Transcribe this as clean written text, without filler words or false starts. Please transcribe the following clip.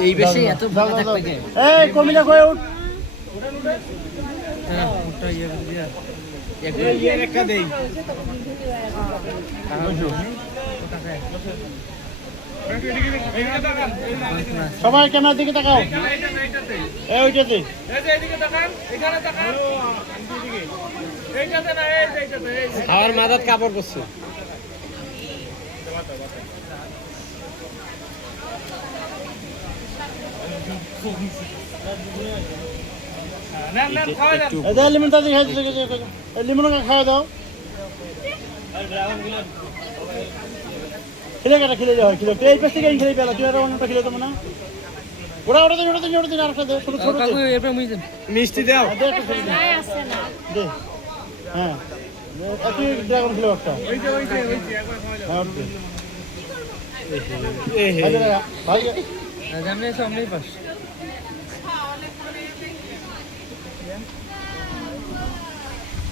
এই বেশি এত ভালো থাকবে কে? এই কমিলা কই উঠ একটা দেই সবাই ক্যামেরার দিকে তাকাও এই ওইটাতে খাওয়ার মাদাত কাপড় করছে লিমন দাদি লিমন খাওয়া দাও খেলে কাটা খেলে যাওয়া খেলে এই পেস থেকে খেলে পেলা তুই আর অন্যটা খেলে তো না ওরা ওটা ওটা ওটা দিন আর দে ছোট ছোট মিষ্টি দাও দে দে হ্যাঁ তুই ড্রাগন খেলে একটা ওকে ভাই জামনে সামনেই পাস